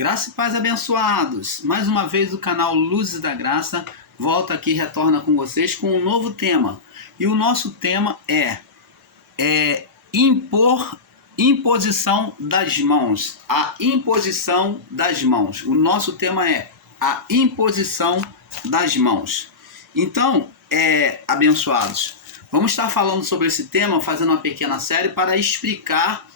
Graça e paz, abençoados. Mais uma vez o canal Luzes da Graça volta aqui, retorna com vocês com um novo tema. E o nosso tema é imposição das mãos. A imposição das mãos. O nosso tema é a imposição das mãos. Então, abençoados, vamos estar falando sobre esse tema, fazendo uma pequena série para explicar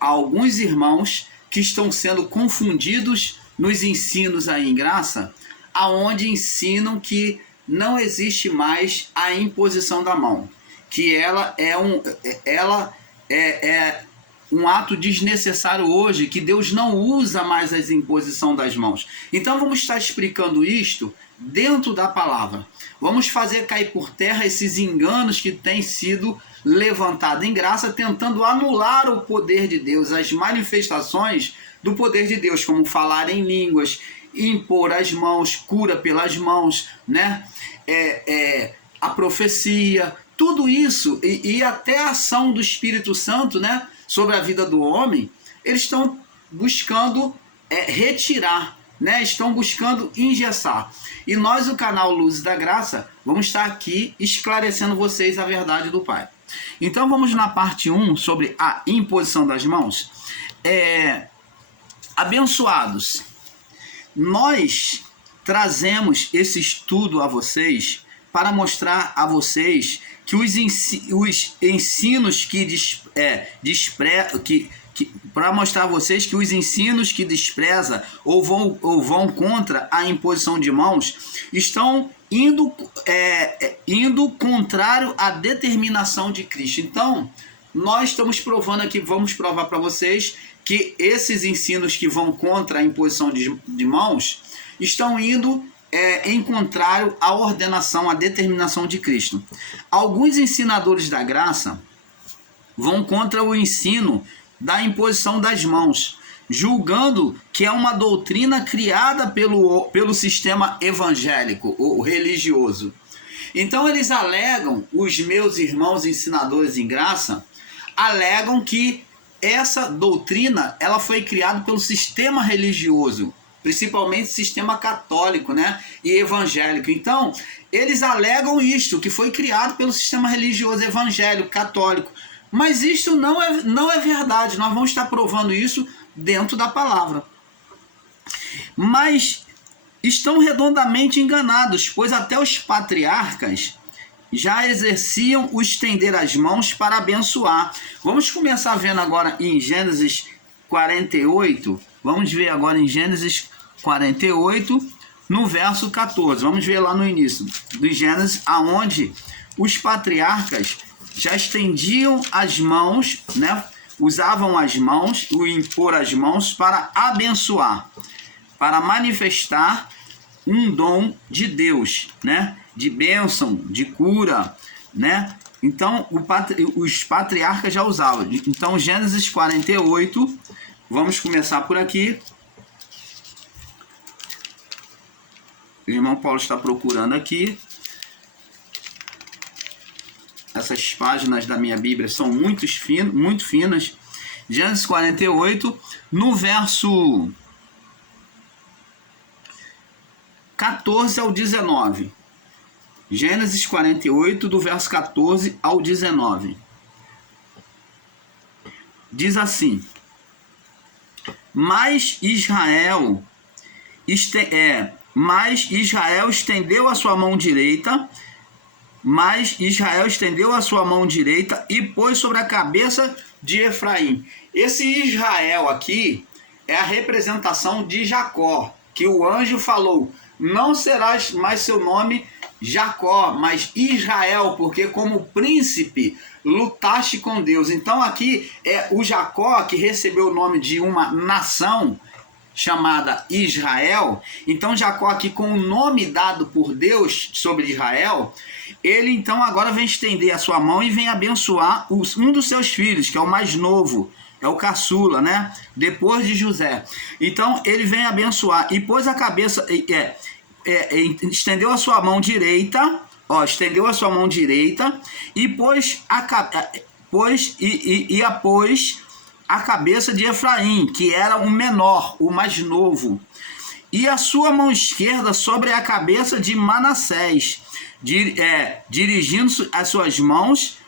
a alguns irmãos que estão sendo confundidos nos ensinos aí em graça, aonde ensinam que não existe mais a imposição da mão, que ela é um ato desnecessário hoje, que Deus não usa mais a imposição das mãos. Então vamos estar explicando isto dentro da palavra. Vamos fazer cair por terra esses enganos que têm sido levantados em graça, tentando anular o poder de Deus, as manifestações do poder de Deus, como falar em línguas, impor as mãos, cura pelas mãos, né? A profecia, tudo isso, e até a ação do Espírito Santo, né, sobre a vida do homem, eles estão buscando retirar, né? Estão buscando engessar. E nós, o canal Luzes da Graça, vamos estar aqui esclarecendo vocês a verdade do Pai. Então vamos na parte 1 sobre a imposição das mãos. Abençoados, nós trazemos esse estudo a vocês para mostrar a vocês que os ensinos para mostrar a vocês que os ensinos que despreza ou vão contra a imposição de mãos estão indo contrário à determinação de Cristo. Então, nós estamos provando aqui, vamos provar para vocês que esses ensinos que vão contra a imposição de mãos estão indo em contrário à ordenação, à determinação de Cristo. Alguns ensinadores da graça vão contra o ensino da imposição das mãos, julgando que é uma doutrina criada pelo sistema evangélico ou religioso. Então eles alegam, os meus irmãos ensinadores em graça, alegam que essa doutrina ela foi criada pelo sistema religioso, principalmente sistema católico, né, e evangélico. Então, eles alegam isto, que foi criado pelo sistema religioso evangélico, católico. Mas isto não é verdade. Nós vamos estar provando isso dentro da palavra. Mas estão redondamente enganados, pois até os patriarcas já exerciam o estender as mãos para abençoar. Vamos começar vendo agora em Gênesis 48. Vamos ver agora em Gênesis 48, no verso 14. Vamos ver lá no início do Gênesis, aonde os patriarcas já estendiam as mãos, né? Usavam as mãos, o impor as mãos para abençoar, para manifestar um dom de Deus, né? De bênção, de cura, né? Então, os patriarcas já usavam. Então, Gênesis 48, vamos começar por aqui. O irmão Paulo está procurando aqui. Essas páginas da minha Bíblia são muito finas. Gênesis 48, no verso 14 ao 19. Gênesis 48, do verso 14 ao 19. Diz assim: Mas Israel estendeu a sua mão direita, e pôs sobre a cabeça de Efraim. Esse Israel aqui é a representação de Jacó, que o anjo falou: não será mais seu nome Jacó, mas Israel, porque como príncipe lutaste com Deus. Então aqui é o Jacó que recebeu o nome de uma nação chamada Israel. Então Jacó aqui, com o nome dado por Deus sobre Israel, ele então agora vem estender a sua mão e vem abençoar um dos seus filhos, que é o mais novo, é o caçula, né? Depois de José. Então ele vem abençoar e pôs a cabeça, estendeu a sua mão direita, e pôs a cabeça de Efraim, que era o menor, o mais novo, e a sua mão esquerda sobre a cabeça de Manassés, dirigindo as suas mãos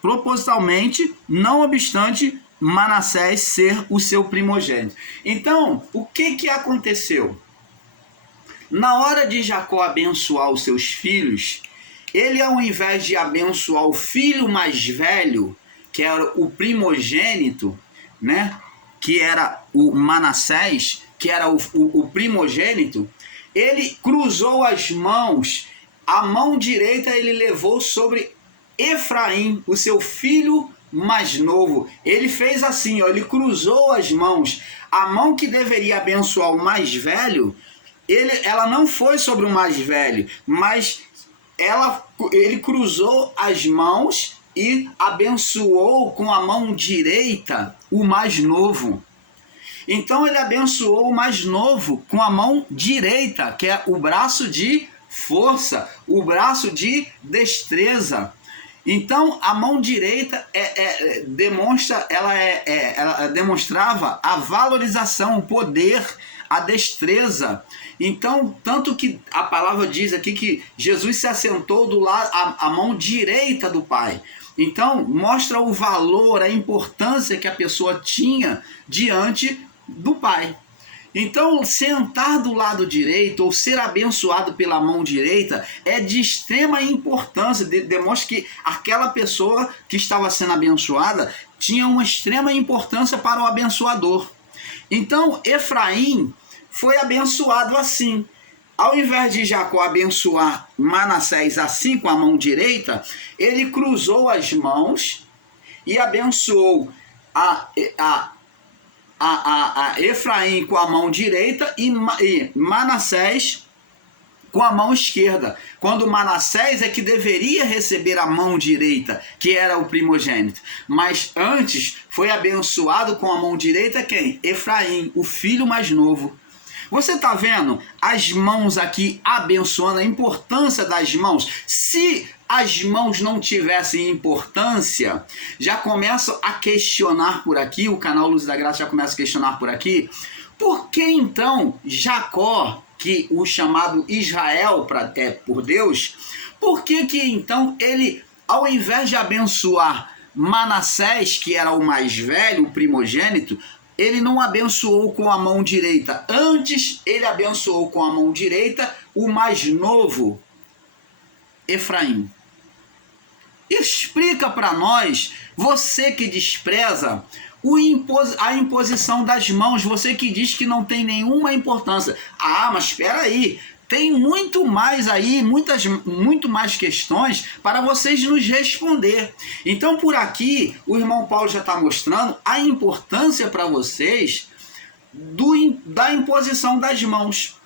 propositalmente, não obstante Manassés ser o seu primogênito. Então, o que aconteceu? Na hora de Jacó abençoar os seus filhos, ele, ao invés de abençoar o filho mais velho, que era o primogênito, né, que era o Manassés, que era o primogênito, ele cruzou as mãos, a mão direita ele levou sobre Efraim, o seu filho mais novo. Ele fez assim, ó, ele cruzou as mãos. A mão que deveria abençoar o mais velho, ela não foi sobre o mais velho, mas ele cruzou as mãos e abençoou com a mão direita o mais novo. Então ele abençoou o mais novo com a mão direita, que é o braço de força, o braço de destreza. Então a mão direita ela demonstrava a valorização, o poder, a destreza. Então, tanto que a palavra diz aqui que Jesus se assentou do lado, a mão direita do Pai. Então, mostra o valor, a importância que a pessoa tinha diante do Pai. Então, sentar do lado direito ou ser abençoado pela mão direita é de extrema importância, demonstra que aquela pessoa que estava sendo abençoada tinha uma extrema importância para o abençoador. Então, Efraim foi abençoado assim. Ao invés de Jacó abençoar Manassés assim com a mão direita, ele cruzou as mãos e abençoou a Efraim com a mão direita e Manassés com a mão esquerda. Quando Manassés é que deveria receber a mão direita, que era o primogênito. Mas antes foi abençoado com a mão direita quem? Efraim, o filho mais novo. Você está vendo as mãos aqui abençoando, a importância das mãos? Se as mãos não tivessem importância, já começo a questionar por aqui, o canal Luz da Graça já começa a questionar por aqui, por que então Jacó, que o chamado Israel por Deus, por que então ele, ao invés de abençoar Manassés, que era o mais velho, o primogênito, ele não abençoou com a mão direita. Antes, ele abençoou com a mão direita o mais novo, Efraim. Explica para nós, você que despreza a imposição das mãos, você que diz que não tem nenhuma importância. Ah, mas espera aí, tem muito mais aí, muito mais questões para vocês nos responder. Então, por aqui, o irmão Paulo já está mostrando a importância para vocês da imposição das mãos.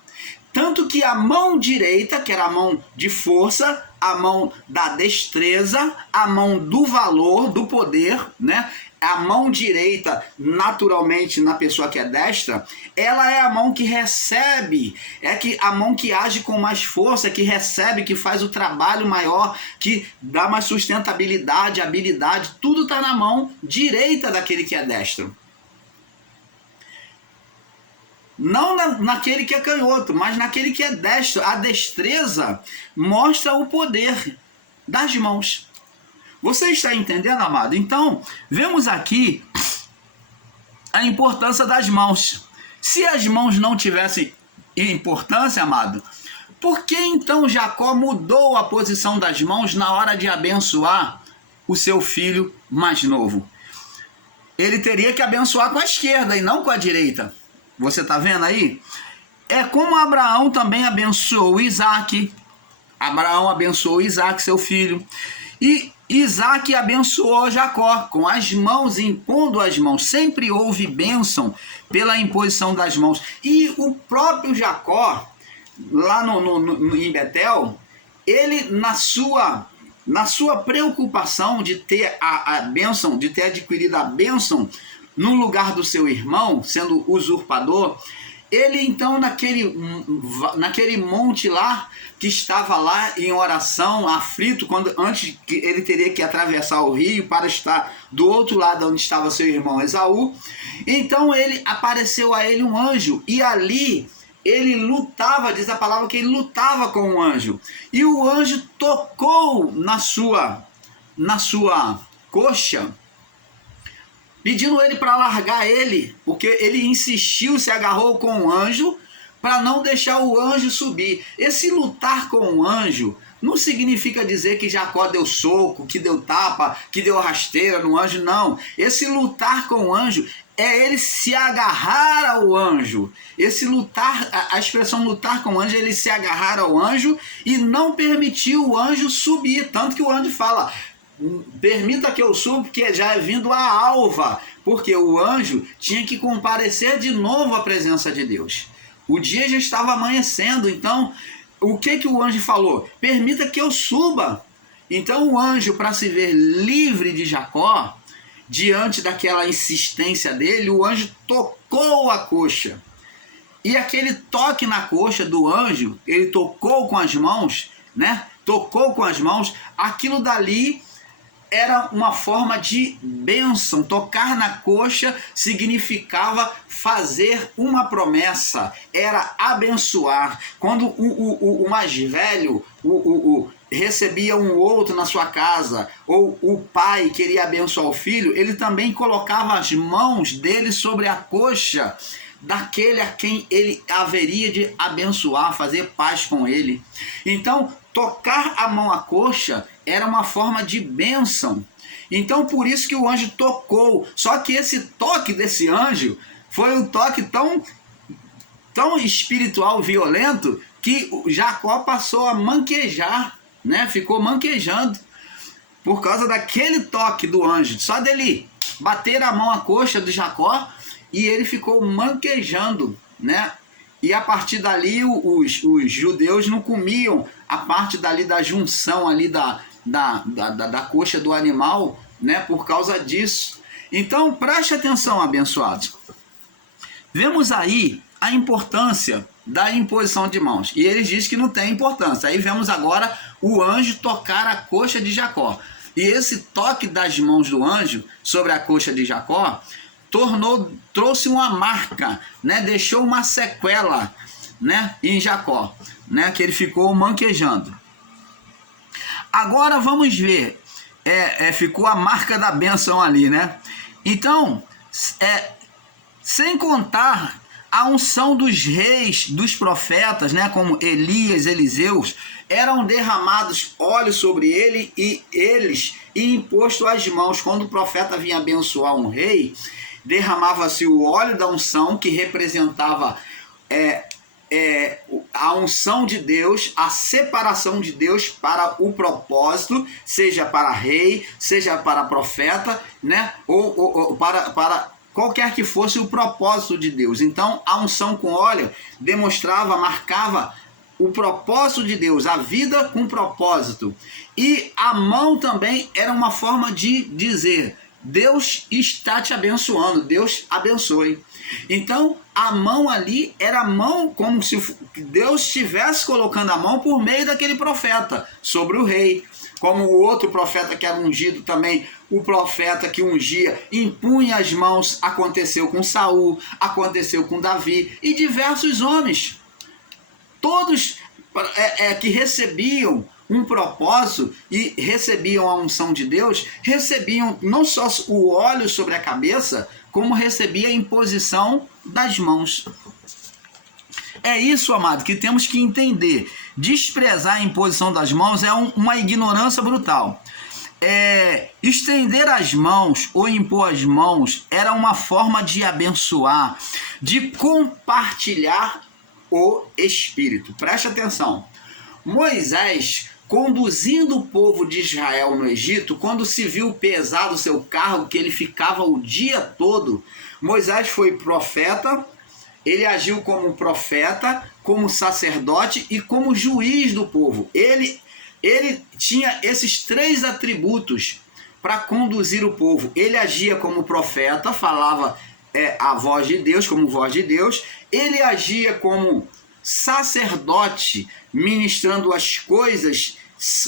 Tanto que a mão direita, que era a mão de força, a mão da destreza, a mão do valor, do poder, né? A mão direita, naturalmente, na pessoa que é destra, ela é a mão que recebe, a mão que age com mais força, que recebe, que faz o trabalho maior, que dá mais sustentabilidade, habilidade, tudo está na mão direita daquele que é destro. Não naquele que é canhoto, mas naquele que é destro. A destreza mostra o poder das mãos. Você está entendendo, amado? Então, vemos aqui a importância das mãos. Se as mãos não tivessem importância, amado, por que então Jacó mudou a posição das mãos na hora de abençoar o seu filho mais novo? Ele teria que abençoar com a esquerda e não com a direita. Você está vendo aí? É como Abraão também abençoou Isaac. Abraão abençoou Isaac, seu filho. E Isaac abençoou Jacó com as mãos, impondo as mãos. Sempre houve bênção pela imposição das mãos. E o próprio Jacó, lá em Betel, ele na sua preocupação de ter a bênção, de ter adquirido a bênção no lugar do seu irmão, sendo usurpador, Ele então, naquele monte lá, que estava lá em oração, aflito, antes que ele teria que atravessar o rio para estar do outro lado onde estava seu irmão Esaú, então apareceu a ele um anjo, e ali ele lutava, diz a palavra que ele lutava com o anjo, e o anjo tocou na sua coxa, pedindo ele para largar ele, porque ele insistiu, se agarrou com o anjo, para não deixar o anjo subir. Esse lutar com o anjo não significa dizer que Jacó deu soco, que deu tapa, que deu rasteira no anjo, não. Esse lutar com o anjo é ele se agarrar ao anjo. Esse lutar, a expressão lutar com o anjo, é ele se agarrar ao anjo e não permitir o anjo subir. Tanto que o anjo fala: permita que eu suba, porque já é vindo a alva, porque o anjo tinha que comparecer de novo à presença de Deus. O dia já estava amanhecendo, então o que o anjo falou? Permita que eu suba. Então o anjo, para se ver livre de Jacó, diante daquela insistência dele, o anjo tocou a coxa. E aquele toque na coxa do anjo, ele tocou com as mãos, né? Tocou com as mãos, aquilo dali era uma forma de bênção. Tocar na coxa significava fazer uma promessa, era abençoar. Quando o mais velho recebia um outro na sua casa, ou o pai queria abençoar o filho, ele também colocava as mãos dele sobre a coxa daquele a quem ele haveria de abençoar, fazer paz com ele. Então, tocar a mão à coxa era uma forma de bênção. Então, por isso que o anjo tocou. Só que esse toque desse anjo foi um toque tão espiritual, violento, que Jacó passou a manquejar, né? Ficou manquejando por causa daquele toque do anjo. Só dele bater a mão à coxa de Jacó, e ele ficou manquejando, né? E a partir dali os judeus não comiam a parte dali da junção ali da coxa do animal, né? Por causa disso. Então preste atenção, abençoados. Vemos aí a importância da imposição de mãos. E eles dizem que não tem importância. Aí vemos agora o anjo tocar a coxa de Jacó. E esse toque das mãos do anjo sobre a coxa de Jacó trouxe uma marca, né? Deixou uma sequela, né? Em Jacó, né? Que ele ficou manquejando. Agora vamos ver, ficou a marca da bênção ali, né? Então, sem contar a unção dos reis, dos profetas, né? Como Elias, Eliseus, eram derramados óleo sobre ele e imposto as mãos. Quando o profeta vinha abençoar um rei, derramava-se o óleo da unção, que representava a unção de Deus, a separação de Deus para o propósito, seja para rei, seja para profeta, né? Ou para qualquer que fosse o propósito de Deus. Então, a unção com óleo marcava o propósito de Deus, a vida com propósito. E a mão também era uma forma de dizer: Deus está te abençoando, Deus abençoe. Então, a mão ali era a mão como se Deus estivesse colocando a mão por meio daquele profeta sobre o rei. Como o outro profeta que era ungido também, o profeta que ungia, impunha as mãos. Aconteceu com Saul, aconteceu com Davi e diversos homens. Todos que recebiam um propósito e recebiam a unção de Deus, recebiam não só o óleo sobre a cabeça, como recebia a imposição das mãos. É isso, amado, que temos que entender. Desprezar a imposição das mãos é uma ignorância brutal. Estender as mãos ou impor as mãos era uma forma de abençoar, de compartilhar o Espírito. Preste atenção. Moisés, conduzindo o povo de Israel no Egito, quando se viu pesado o seu cargo, que ele ficava o dia todo, Moisés foi profeta, ele agiu como profeta, como sacerdote e como juiz do povo. Ele tinha esses 3 atributos para conduzir o povo. Ele agia como profeta, falava a voz de Deus, como voz de Deus. Ele agia como sacerdote, ministrando as coisas,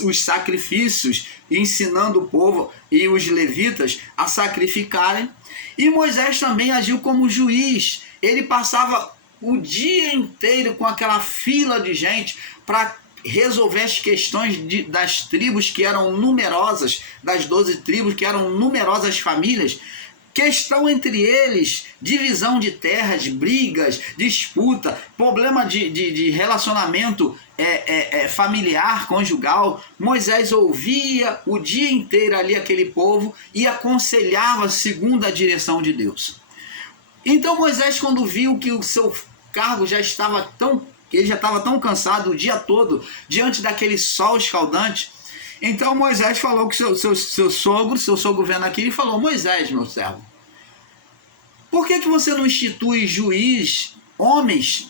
os sacrifícios, ensinando o povo e os levitas a sacrificarem. E Moisés também agiu como juiz. Ele passava o dia inteiro com aquela fila de gente para resolver as questões das tribos que eram numerosas, das 12 tribos que eram numerosas famílias. Questão entre eles, divisão de terras, brigas, disputa, problema de relacionamento familiar, conjugal. Moisés ouvia o dia inteiro ali aquele povo e aconselhava segundo a direção de Deus. Então Moisés, quando viu que o seu cargo já estava ele já estava tão cansado o dia todo diante daquele sol escaldante, então Moisés falou com seu sogro vendo aquilo, e falou: Moisés, meu servo, por que você não institui juiz, homens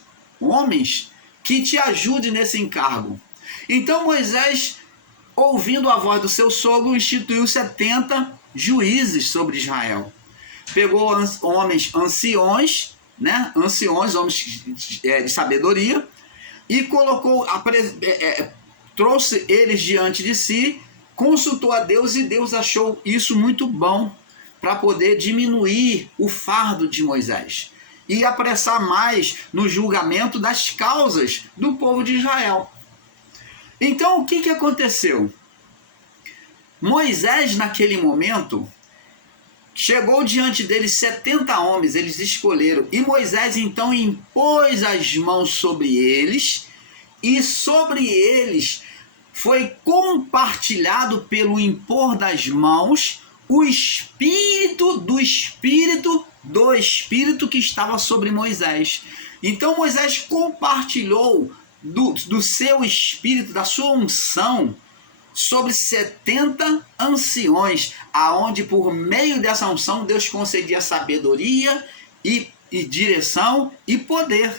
que te ajudem nesse encargo? Então Moisés, ouvindo a voz do seu sogro, instituiu 70 juízes sobre Israel. Pegou homens anciões, né? Anciões, homens de sabedoria, e colocou, trouxe eles diante de si, consultou a Deus, e Deus achou isso muito bom para poder diminuir o fardo de Moisés e apressar mais no julgamento das causas do povo de Israel. Então o que aconteceu? Moisés, naquele momento, chegou diante deles 70 homens, eles escolheram, e Moisés então impôs as mãos sobre eles, e sobre eles foi compartilhado pelo impor das mãos o espírito do Espírito que estava sobre Moisés. Então Moisés compartilhou do seu espírito, da sua unção, sobre 70 anciões, aonde por meio dessa unção Deus concedia sabedoria e direção e poder.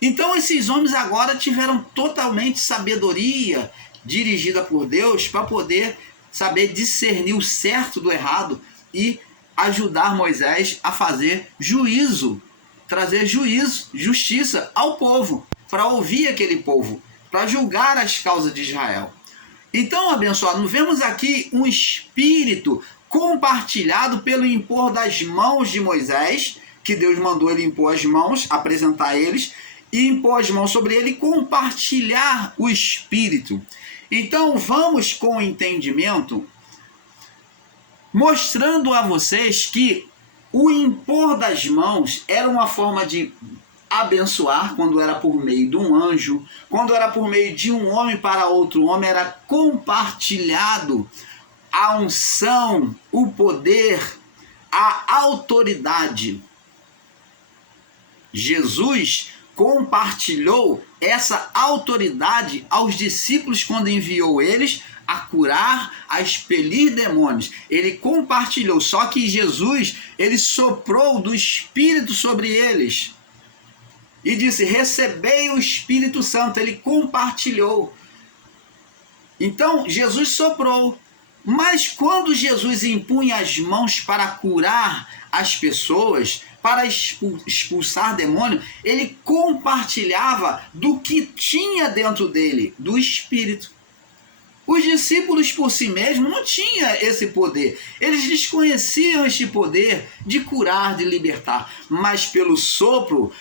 Então esses homens agora tiveram totalmente sabedoria dirigida por Deus para poder saber discernir o certo do errado e ajudar Moisés a fazer juízo, trazer juízo, justiça ao povo, para ouvir aquele povo, para julgar as causas de Israel. Então, abençoado, vemos aqui um espírito compartilhado pelo impor das mãos de Moisés, que Deus mandou ele impor as mãos, apresentar eles, e impor as mãos sobre ele e compartilhar o espírito. Então, vamos com entendimento, mostrando a vocês que o impor das mãos era uma forma de abençoar, quando era por meio de um anjo, quando era por meio de um homem para outro homem, era compartilhado a unção, o poder, a autoridade. Jesus compartilhou essa autoridade aos discípulos quando enviou eles a curar, a expelir demônios. Ele compartilhou, só que Jesus, ele soprou do Espírito sobre eles e disse: recebei o Espírito Santo. Ele compartilhou. Então Jesus soprou, mas quando Jesus impunha as mãos para curar as pessoas, para expulsar demônio, ele compartilhava do que tinha dentro dele, do Espírito. Os discípulos por si mesmos não tinham esse poder. Eles desconheciam este poder de curar, de libertar. Mas pelo sopro,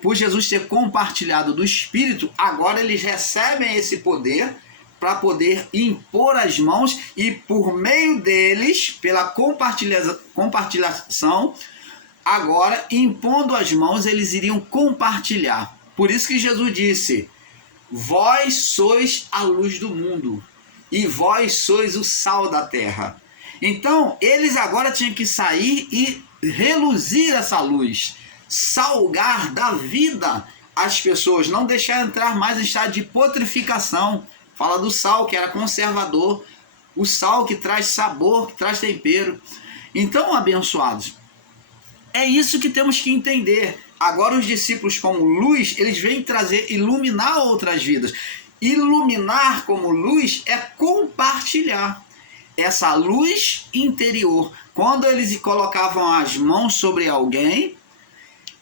por Jesus ter compartilhado do Espírito, agora eles recebem esse poder para poder impor as mãos e por meio deles, pela compartilhação, agora impondo as mãos, eles iriam compartilhar. Por isso que Jesus disse: vós sois a luz do mundo e vós sois o sal da terra. Então, eles agora tinham que sair e reluzir essa luz, salgar da vida as pessoas, não deixar entrar mais em estado de putrificação. Fala do sal, que era conservador, o sal que traz sabor, que traz tempero. Então, abençoados, é isso que temos que entender. Agora os discípulos, como luz, eles vêm trazer, iluminar outras vidas. Iluminar como luz é compartilhar essa luz interior, quando eles colocavam as mãos sobre alguém,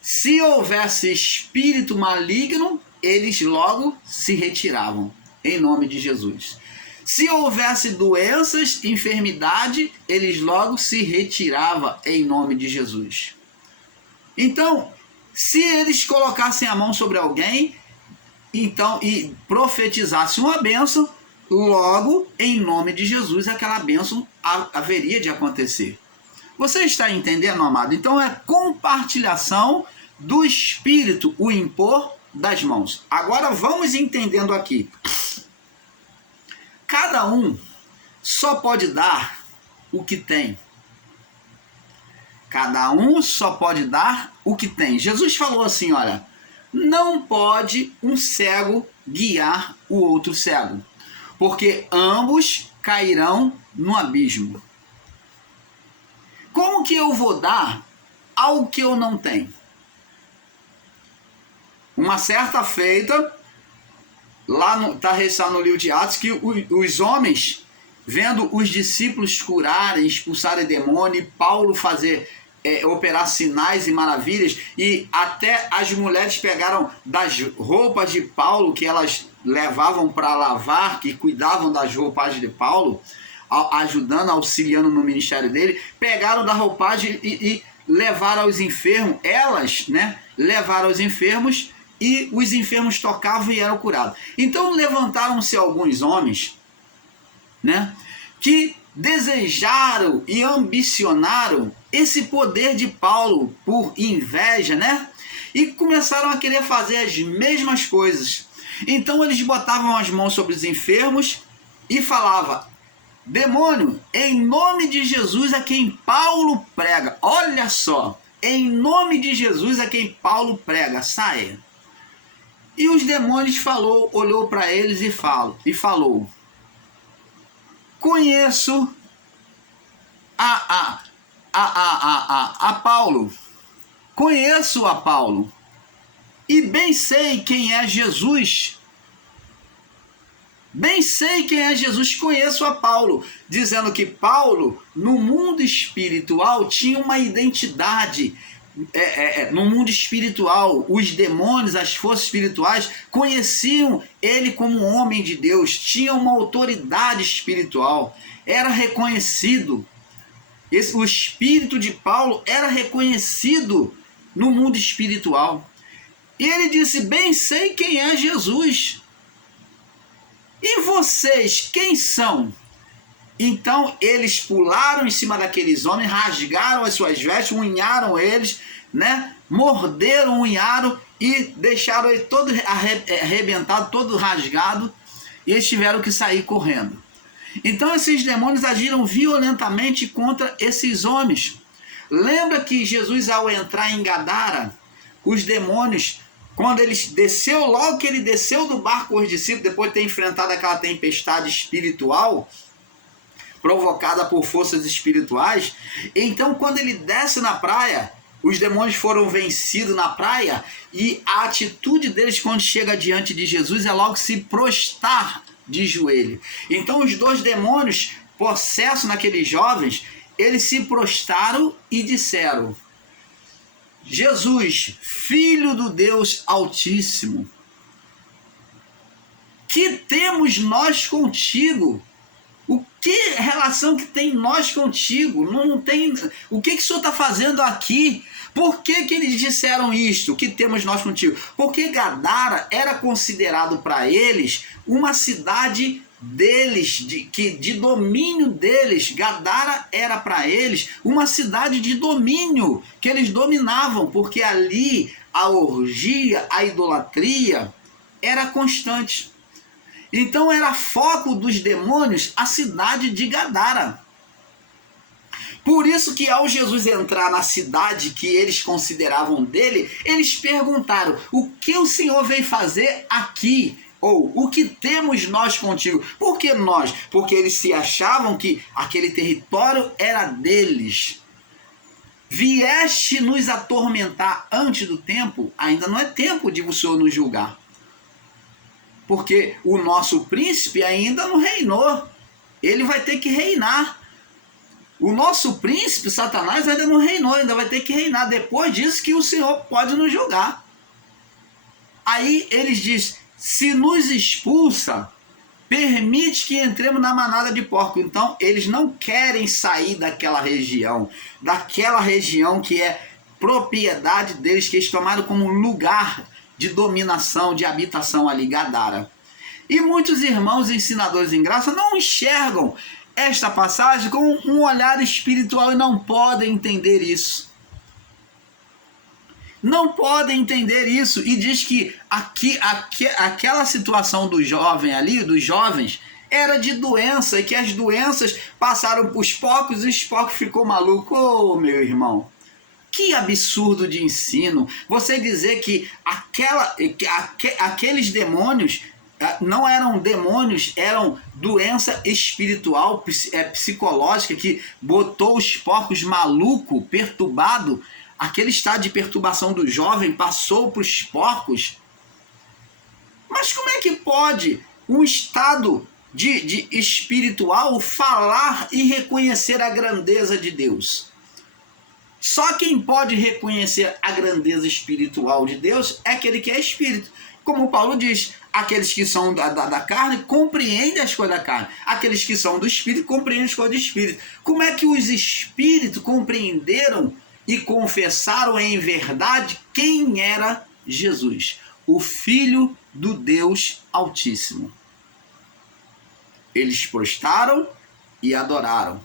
se houvesse espírito maligno, eles logo se retiravam, em nome de Jesus. Se houvesse doenças, enfermidade, eles logo se retiravam, em nome de Jesus. Então, se eles colocassem a mão sobre alguém, então, e profetizassem uma bênção, logo, em nome de Jesus, aquela bênção haveria de acontecer. Você está entendendo, amado? Então, é compartilhação do Espírito, o impor das mãos. Agora, vamos entendendo aqui. Cada um só pode dar o que tem. Cada um só pode dar o que tem. Jesus falou assim, olha, não pode um cego guiar o outro cego, porque ambos cairão no abismo. Como que eu vou dar algo que eu não tenho? Uma certa feita, lá está registrado no livro de Atos, que os homens, vendo os discípulos curarem, expulsarem demônio, e Paulo operar sinais e maravilhas, e até as mulheres pegaram das roupas de Paulo, que elas levavam para lavar, que cuidavam das roupagens de Paulo, ajudando, auxiliando no ministério dele, pegaram da roupagem e levaram aos enfermos, elas, né, levaram aos enfermos, e os enfermos tocavam e eram curados. Então levantaram-se alguns homens, né, que desejaram e ambicionaram esse poder de Paulo por inveja, né? E começaram a querer fazer as mesmas coisas. Então eles botavam as mãos sobre os enfermos e falavam: demônio, em nome de Jesus a quem Paulo prega. Olha só, em nome de Jesus a quem Paulo prega, saia. E os demônios olhou para eles e falou: conheço a Paulo, conheço a Paulo, e bem sei quem é Jesus. Bem sei quem é Jesus, conheço a Paulo, dizendo que Paulo, no mundo espiritual, tinha uma identidade. No mundo espiritual, os demônios, as forças espirituais, conheciam ele como um homem de Deus, tinha uma autoridade espiritual, era reconhecido. O espírito de Paulo era reconhecido no mundo espiritual. E ele disse: bem sei quem é Jesus. E vocês, quem são? Então eles pularam em cima daqueles homens, rasgaram as suas vestes, unharam eles, né? Morderam, unharam e deixaram ele todo arrebentado, todo rasgado, e eles tiveram que sair correndo. Então esses demônios agiram violentamente contra esses homens. Lembra que Jesus, ao entrar em Gadara, os demônios, quando ele desceu, logo que ele desceu do barco com os discípulos, depois de ter enfrentado aquela tempestade espiritual, provocada por forças espirituais, então quando ele desce na praia, os demônios foram vencidos na praia, e a atitude deles quando chega diante de Jesus é logo se prostrar de joelho. Então os dois demônios possessos naqueles jovens, eles se prostraram e disseram: Jesus, Filho do Deus Altíssimo, que temos nós contigo? O que relação que tem nós contigo? Não tem. O que o senhor está fazendo aqui? Por que eles disseram isto? O que temos nós contigo? Porque Gadara era considerado para eles uma cidade deles, de domínio deles. Gadara era para eles uma cidade de domínio, que eles dominavam, porque ali a orgia, a idolatria era constante. Então era foco dos demônios a cidade de Gadara. Por isso que ao Jesus entrar na cidade que eles consideravam dele, eles perguntaram: o que o Senhor veio fazer aqui? Ou o que temos nós contigo? Por que nós? Porque eles se achavam que aquele território era deles. Vieste nos atormentar antes do tempo? Ainda não é tempo de o Senhor nos julgar. Porque o nosso príncipe ainda não reinou. Ele vai ter que reinar. O nosso príncipe, Satanás, ainda não reinou, ainda vai ter que reinar. Depois disso que o Senhor pode nos julgar. Aí eles dizem, se nos expulsa, permite que entremos na manada de porco. Então eles não querem sair daquela região que é propriedade deles, que eles tomaram como lugar de dominação, de habitação ali, Gadara. E muitos irmãos ensinadores em graça não enxergam esta passagem com um olhar espiritual e não podem entender isso. Não podem entender isso. E diz que aquela situação do jovem ali, dos jovens, era de doença, e que as doenças passaram para os porcos e os porcos ficou maluco. Ô, meu irmão, que absurdo de ensino. Você dizer que aqueles demônios não eram demônios, eram doença espiritual, psicológica, que botou os porcos maluco, perturbado. Aquele estado de perturbação do jovem passou para os porcos. Mas como é que pode um estado de espiritual falar e reconhecer a grandeza de Deus? Só quem pode reconhecer a grandeza espiritual de Deus é aquele que é espírito. Como Paulo diz, aqueles que são da carne compreendem as coisas da carne. Aqueles que são do espírito compreendem as coisas do espírito. Como é que os espíritos compreenderam e confessaram em verdade quem era Jesus? O Filho do Deus Altíssimo. Eles prostraram e adoraram.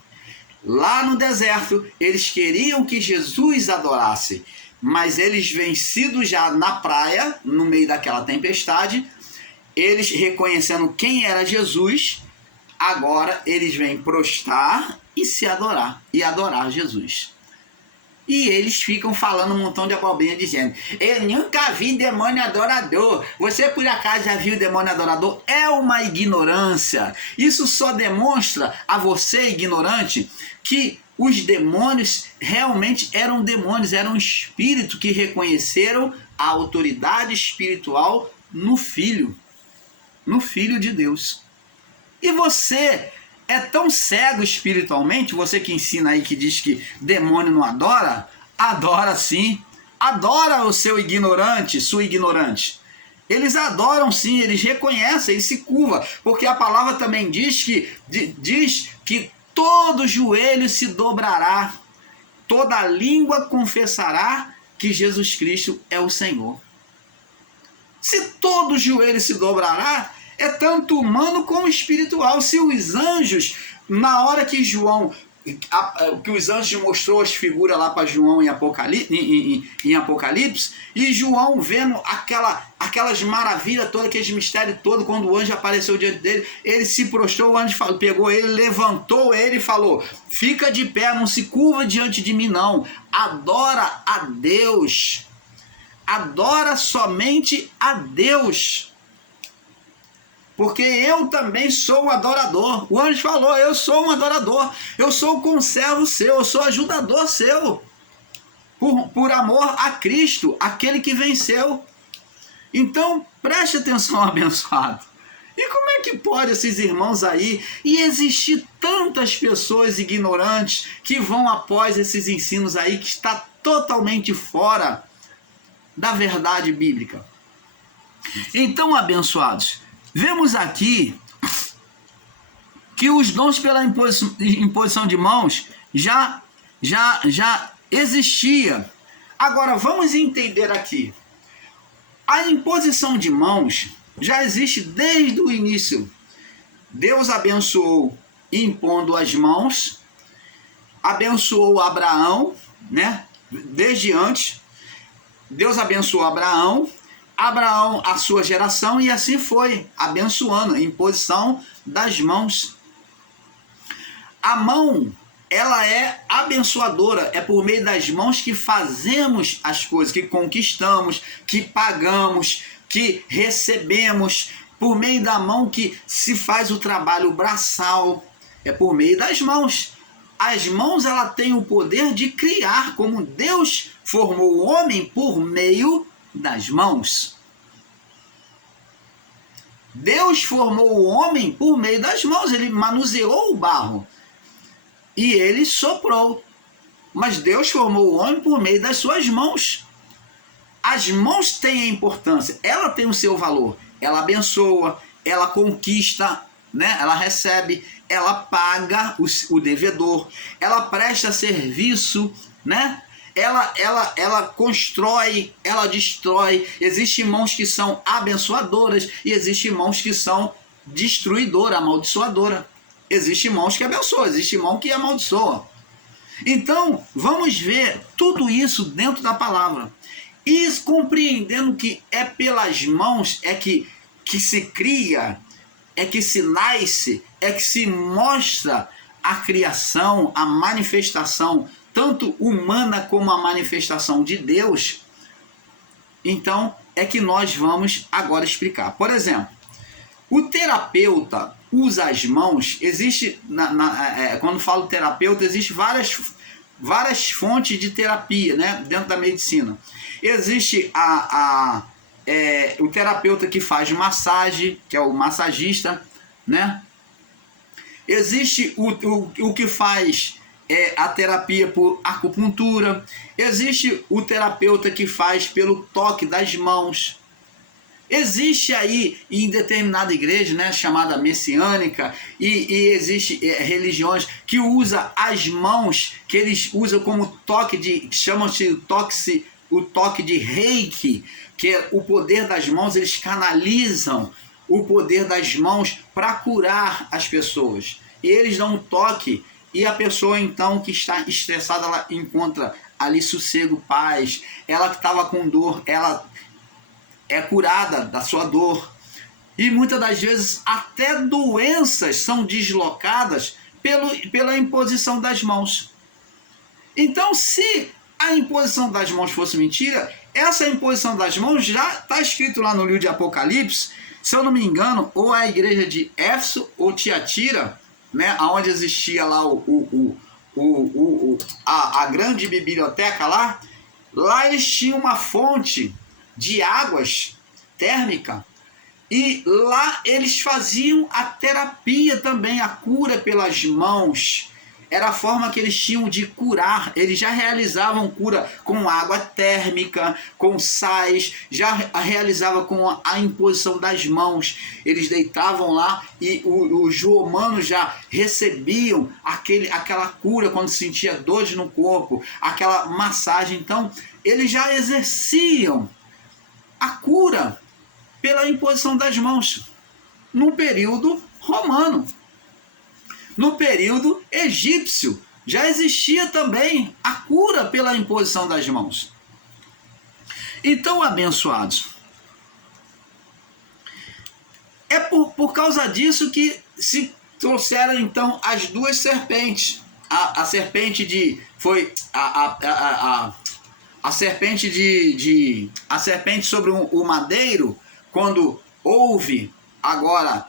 Lá no deserto, eles queriam que Jesus adorasse, mas eles, vencidos já na praia, no meio daquela tempestade, eles reconhecendo quem era Jesus, agora eles vêm prostrar e se adorar, e adorar Jesus. E eles ficam falando um montão de abobrinha, dizendo, eu nunca vi demônio adorador. Você por acaso já viu demônio adorador? É uma ignorância. Isso só demonstra a você, ignorante, que os demônios realmente eram demônios, eram espíritos que reconheceram a autoridade espiritual no Filho de Deus. E você é tão cego espiritualmente, você que ensina aí, que diz que demônio não adora, adora sim, adora o seu ignorante, sua ignorante. Eles adoram sim, eles reconhecem, eles se curvam, porque a palavra também diz que todo joelho se dobrará, toda língua confessará que Jesus Cristo é o Senhor. Se todo joelho se dobrará, é tanto humano como espiritual. Se os anjos, na hora que que os anjos mostrou as figuras lá para João em Apocalipse, e João vendo aquelas maravilhas todas, aqueles mistérios todos, quando o anjo apareceu diante dele, ele se prostrou, o anjo pegou ele, levantou ele e falou, fica de pé, não se curva diante de mim não, adora a Deus, adora somente a Deus, porque eu também sou um adorador. O anjo falou, eu sou um adorador, eu sou o conservo seu, eu sou ajudador seu, por amor a Cristo, aquele que venceu. Então, preste atenção, abençoado. E como é que pode esses irmãos aí, e existir tantas pessoas ignorantes que vão após esses ensinos aí, que está totalmente fora da verdade bíblica? Então, abençoados, vemos aqui que os dons pela imposição de mãos já existia. Agora vamos entender aqui. A imposição de mãos já existe desde o início. Deus abençoou impondo as mãos, abençoou Abraão, né? Desde antes, Deus abençoou Abraão, a sua geração, e assim foi, abençoando, a imposição das mãos. A mão, ela é abençoadora, é por meio das mãos que fazemos as coisas, que conquistamos, que pagamos, que recebemos, por meio da mão que se faz o trabalho braçal, é por meio das mãos. As mãos, ela tem o poder de criar, como Deus formou o homem por meio das mãos. Deus formou o homem por meio das mãos, ele manuseou o barro. e ele soprou. Mas Deus formou o homem por meio das suas mãos. As mãos têm a importância, ela tem o seu valor. Ela abençoa, ela conquista, né? Ela recebe, ela paga o devedor, ela presta serviço, né? Ela constrói, ela destrói. Existem mãos que são abençoadoras e existem mãos que são destruidoras, amaldiçoadoras. Existem mãos que abençoam, existe mão que amaldiçoa. Então, vamos ver tudo isso dentro da palavra. E compreendendo que é pelas mãos que se cria, é que se nasce, é que se mostra a criação, a manifestação, tanto humana como a manifestação de Deus. Então, é que nós vamos agora explicar. Por exemplo, o terapeuta usa as mãos, existe, quando falo terapeuta, existe várias fontes de terapia, né, dentro da medicina. Existe o terapeuta que faz massagem, que é o massagista, né? Existe o que faz a terapia por acupuntura. Existe o terapeuta que faz pelo toque das mãos. Existe aí em determinada igreja, né, chamada messiânica, e existe religiões que usam as mãos, que eles usam como toque chamam-se o toque de reiki, que é o poder das mãos. Eles canalizam o poder das mãos para curar as pessoas. E eles dão um toque, e a pessoa então que está estressada, ela encontra ali sossego, paz. Ela que estava com dor, ela é curada da sua dor. E muitas das vezes até doenças são deslocadas pela imposição das mãos. Então, se a imposição das mãos fosse mentira, essa imposição das mãos já está escrito lá no livro de Apocalipse, se eu não me engano, ou a igreja de Éfeso ou Tiatira, né, onde existia lá a grande biblioteca lá eles tinham uma fonte de águas térmica, e lá eles faziam a terapia também, a cura pelas mãos. Era a forma que eles tinham de curar. Eles já realizavam cura com água térmica, com sais, já realizava com a imposição das mãos. Eles deitavam lá e os romanos já recebiam aquela cura quando sentia dores no corpo, aquela massagem. Então, eles já exerciam a cura pela imposição das mãos no período romano. No período egípcio já existia também a cura pela imposição das mãos. Então, abençoados, é por causa disso que se trouxeram então as duas serpentes. A serpente a serpente sobre o madeiro, quando houve agora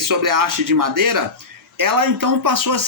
sobre a haste de madeira, ela então passou a ser